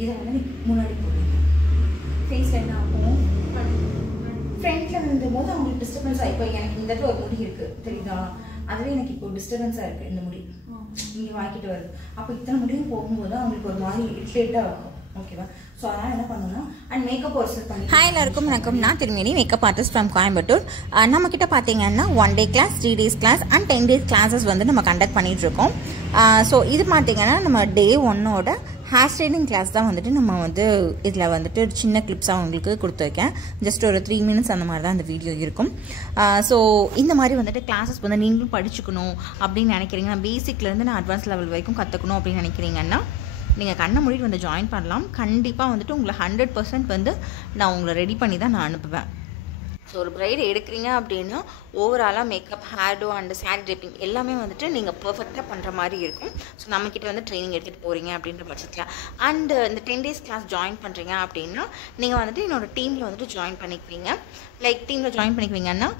இதை வந்து முன்னாடி போடுவீங்க. ஃபேஸில் என்ன ஆகும், ஃப்ரண்ட்டில் விழுந்தும் போது அவங்களுக்கு டிஸ்டர்பன்ஸ் ஆகி, இப்போ எனக்கு இந்த இடத்துல ஒரு முடி இருக்குது தெரியுதா, அதுவே எனக்கு இப்போ டிஸ்டர்பன்ஸாக இருக்குது. இந்த முடி இங்கே வாங்கிட்டு வருது. அப்போ இத்தனை முடியும் போகும்போது அவங்களுக்கு ஒரு மாதிரி இரிட்டேட்டாக இருக்கும். ஓகேவா? ஸோ அதனால் என்ன பண்ணணும், அண்ட் மேக்கப் ஒர்க்ஸ் பண்ணி. ஹாய் எல்லாருக்கும் வணக்கம். நான் திருமேனி, மேக்கப் ஆர்டிஸ்ட் ஃப்ரம் கோயம்புத்தூர். நம்மக்கிட்ட பார்த்தீங்கன்னா 1 day class, 3 days class and 10 days classes வந்து நம்ம கண்டக்ட் பண்ணிகிட்ருக்கோம். ஸோ இது பார்த்தீங்கன்னா நம்ம டே 1 ஹேர் ஸ்டைலிங் கிளாஸ் தான் வந்துட்டு நம்ம வந்து இதில் வந்துட்டு ஒரு சின்ன கிளிப்ஸாக உங்களுக்கு கொடுத்துருக்கேன். ஜஸ்ட் ஒரு 3 minutes அந்த மாதிரி தான் அந்த வீடியோ இருக்கும். ஸோ இந்த மாதிரி வந்துட்டு கிளாஸஸ் வந்து நீங்களும் படிச்சுக்கணும் அப்படின்னு நினைக்கிறீங்கன்னா, பேசிக்லேருந்து நான் அட்வான்ஸ் லெவல் வரைக்கும் கற்றுக்கணும் அப்படின்னு நினைக்கிறீங்கன்னா நீங்கள் கண்ணை மூடிட்டு வந்து ஜாயின் பண்ணலாம். கண்டிப்பாக வந்துட்டு உங்களை 100% வந்து நான் உங்களை ரெடி பண்ணி தான் நான் அனுப்புவேன். ஸோ ஒரு ப்ரைடு எடுக்கிறீங்க அப்படின்னா ஓவராலாக மேக்கப், ஹேர்டோ அண்ட் சாரி ட்ரிப்பிங் எல்லாமே வந்துட்டு நீங்கள் பர்ஃபெக்டாக பண்ணுற மாதிரி இருக்கும். ஸோ நம்மக்கிட்ட வந்து ட்ரைனிங் எடுத்துகிட்டு போகிறீங்க அப்படின்ற பட்சத்தில் அண்டு இந்த 10 days கிளாஸ் ஜாயின் பண்ணுறீங்க அப்படின்னா நீங்கள் வந்துட்டு என்னோட டீமில் வந்துட்டு ஜாயின் பண்ணிக்குவீங்க. லைக் டீமில் ஜாயின் பண்ணிக்குவீங்கன்னா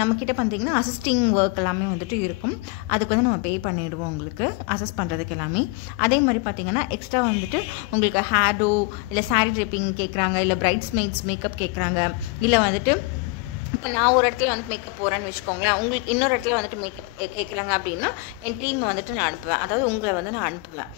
நம்மக்கிட்ட பார்த்தீங்கன்னா அசிஸ்டிங் ஒர்க் எல்லாமே வந்துட்டு இருக்கும். அதுக்கு வந்து நம்ம பே பண்ணிவிடுவோம் உங்களுக்கு அசிஸ்ட் பண்ணுறதுக்கு எல்லாமே. அதே மாதிரி பார்த்தீங்கன்னா எக்ஸ்ட்ரா வந்துட்டு உங்களுக்கு ஹேர்டோ இல்லை சாரி ட்ரிப்பிங் கேட்குறாங்க, இல்லை பிரைட்ஸ்மெய்ட்ஸ் மேக்கப் கேட்குறாங்க, இல்லை வந்துட்டு இப்போ நான் ஒரு இடத்துல வந்து மேக்கப் போகிறேன்னு வச்சுக்கோங்களேன், உங்களுக்கு இன்னொரு இடத்துல வந்துட்டு மேக்கப் கேட்குறாங்க அப்படின்னா என் டீமை வந்துட்டு நான் அனுப்புவேன், அதாவது உங்களை வந்து நான் அனுப்புவேன்.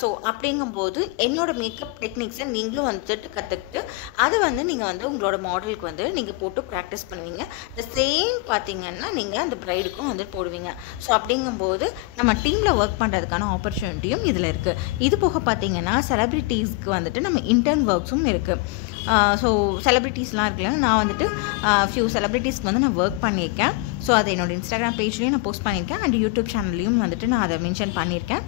ஸோ அப்படிங்கும்போது என்னோடய மேக்கப் டெக்னிக்ஸை நீங்களும் வந்துட்டு கற்றுக்கிட்டு அதை வந்து நீங்கள் வந்து உங்களோட மாடலுக்கு வந்து நீங்கள் போட்டு ப்ராக்டிஸ் பண்ணுவீங்க. இந்த சேம் பார்த்தீங்கன்னா நீங்கள் அந்த ப்ரைடுக்கும் வந்து போடுவீங்க. ஸோ அப்படிங்கும்போது நம்ம டீமில் ஒர்க் பண்ணுறதுக்கான ஆப்பர்ச்சுனிட்டியும் இதில் இருக்குது. இது போக பார்த்தீங்கன்னா செலிப்ரிட்டிஸ்க்கு வந்துட்டு நம்ம இன்டர்ன் ஒர்க்ஸும் இருக்குது. ஸோ செலிப்ரிட்டிஸ்லாம் இருக்குல்ல, நான் வந்துட்டு ஃபியூ செலிப்ரிட்டிஸ்க்கு வந்து நான் ஒர்க் பண்ணியிருக்கேன். ஸோ அதை என்னோடய இன்ஸ்டாகிராம் பேஜ்லேயும் நான் போஸ்ட் பண்ணியிருக்கேன் அண்ட் யூடியூப் சேனல்லையும் வந்துட்டு நான் அதை மென்ஷன் பண்ணியிருக்கேன்.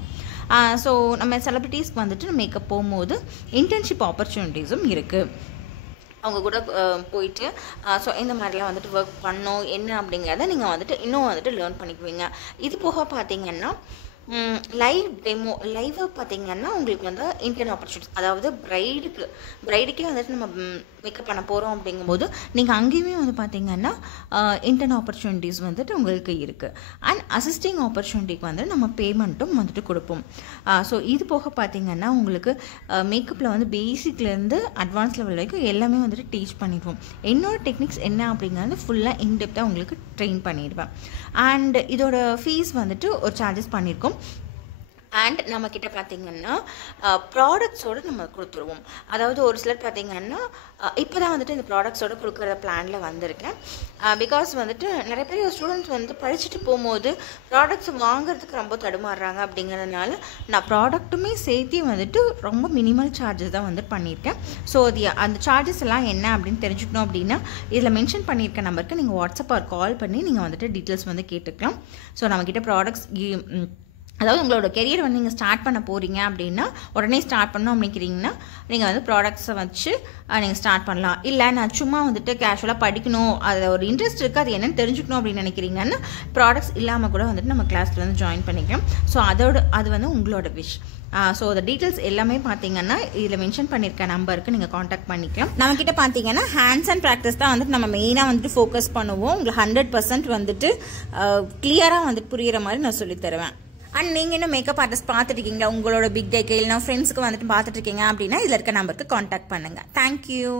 ஸோ நம்ம செலிப்ரிட்டிஸ்க்கு வந்துட்டு மேக்கப் போகும்போது இன்டர்ன்ஷிப் ஆப்பர்ச்சுனிட்டிஸும் இருக்குது. அவங்க கூட போயிட்டு ஸோ இந்த மாதிரிலாம் வந்துட்டு ஒர்க் பண்ணோம் என்ன அப்படிங்கிறத நீங்கள் வந்துட்டு இன்னும் வந்துட்டு லேர்ன் பண்ணிக்குவீங்க. இது போக பார்த்தீங்கன்னா லைவ் டெமோ லைவாக பார்த்தீங்கன்னா உங்களுக்கு வந்து இன்டர்ன் ஆப்பர்ச்சுனிட்டிஸ், அதாவது ப்ரைடுக்கே வந்துட்டு நம்ம மேக்கப் பண்ண போகிறோம் அப்படிங்கும்போது நீங்கள் அங்கேயுமே வந்து பார்த்தீங்கன்னா இன்டர்ன் ஆப்பர்ச்சுனிட்டிஸ் வந்துட்டு உங்களுக்கு இருக்குது. அண்ட் அசிஸ்டிங் ஆப்பர்ச்சுனிட்டிக்கு வந்து நம்ம பேமெண்ட்டும் வந்துட்டு கொடுப்போம். ஸோ இது போக பார்த்தீங்கன்னா உங்களுக்கு மேக்கப்பில் வந்து பேசிக்லேருந்து அட்வான்ஸ் லெவல் வரைக்கும் எல்லாமே வந்துட்டு டீச் பண்ணிடுவோம். என்னோட டெக்னிக்ஸ் என்ன அப்படிங்கிறது ஃபுல்லாக இன்டெப்த்தாக உங்களுக்கு ட்ரெயின் பண்ணிடுவேன். அண்ட் இதோட ஃபீஸ் வந்துட்டு ஒரு சார்ஜஸ் பண்ணியிருக்கோம். அண்ட் நம்மக்கிட்ட பார்த்திங்கன்னா ப்ராடக்ட்ஸோடு நம்ம கொடுத்துருவோம். அதாவது ஒரு சிலர் பார்த்திங்கன்னா இப்போ தான் வந்துட்டு இந்த ப்ராடக்ட்ஸோடு கொடுக்குற பிளானில் வந்திருக்கேன். பிகாஸ் வந்துட்டு நிறைய பேர் ஸ்டூடெண்ட்ஸ் வந்து படிச்சுட்டு போகும்போது ப்ராடக்ட்ஸ் வாங்குறதுக்கு ரொம்ப தடுமாறுறாங்க. அப்படிங்கிறதுனால நான் ப்ராடக்ட்டுமே சேர்த்து வந்துட்டு ரொம்ப மினிமல் சார்ஜஸ் தான் வந்துட்டு பண்ணியிருக்கேன். ஸோ அது அந்த சார்ஜஸ் எல்லாம் என்ன அப்படின்னு தெரிஞ்சுக்கணும் அப்படின்னா இதில் மென்ஷன் பண்ணியிருக்க நம்பருக்கு நீங்கள் வாட்ஸ்அப் ஆர் கால் பண்ணி நீங்கள் வந்துட்டு டீட்டெயில்ஸ் வந்து கேட்டுக்கலாம். ஸோ நம்மக்கிட்ட ப்ராடக்ட்ஸ், அதாவது உங்களோட கெரியர் வந்து நீங்கள் ஸ்டார்ட் பண்ண போகிறீங்க அப்படின்னா உடனே ஸ்டார்ட் பண்ணணும் அப்படிங்கிறீங்கன்னா நீங்கள் வந்து ப்ராடக்ட்ஸை வச்சு நீங்கள் ஸ்டார்ட் பண்ணலாம். இல்லை நான் சும்மா வந்துட்டு கேஷுவலாக படிக்கணும், அது ஒரு இன்ட்ரெஸ்ட் இருக்குது, அது என்னென்னு தெரிஞ்சுக்கணும் அப்படின்னு நினைக்கிறீங்கன்னா ப்ராடக்ட்ஸ் இல்லாமல் கூட வந்துட்டு நம்ம கிளாஸில் வந்து ஜாயின் பண்ணிக்கலாம். ஸோ அது வந்து உங்களோட விஷ். ஸோ அந்த டீட்டெயில்ஸ் எல்லாமே பார்த்தீங்கன்னா இதில் மென்ஷன் பண்ணியிருக்க நம்பருக்கு நீங்கள் காண்டாக்ட் பண்ணிக்கலாம். நம்மக்கிட்ட பார்த்தீங்கன்னா ஹேண்ட்ஸ் அண்ட் ப்ராக்டிஸ் தான் வந்துட்டு நம்ம மெயினாக வந்துட்டு ஃபோக்கஸ் பண்ணுவோம். உங்களுக்கு 100% வந்துட்டு கிளியராக வந்துட்டு புரிகிற மாதிரி நான் சொல்லித்தருவேன். அண்ட் நீங்கள் இன்னும் மேக்கப் ஆர்டிஸ்ட் பார்த்துட்டு இருக்கீங்களா, உங்களோட பிக் டேக்கு இல்லைனா ஃப்ரெண்ட்ஸுக்கு வந்துட்டு பார்த்துட்டு இருக்கீங்க அப்படின்னா இதில் இருக்க நம்பருக்கு காண்டாக்ட் பண்ணுங்கள். தேங்க்யூ.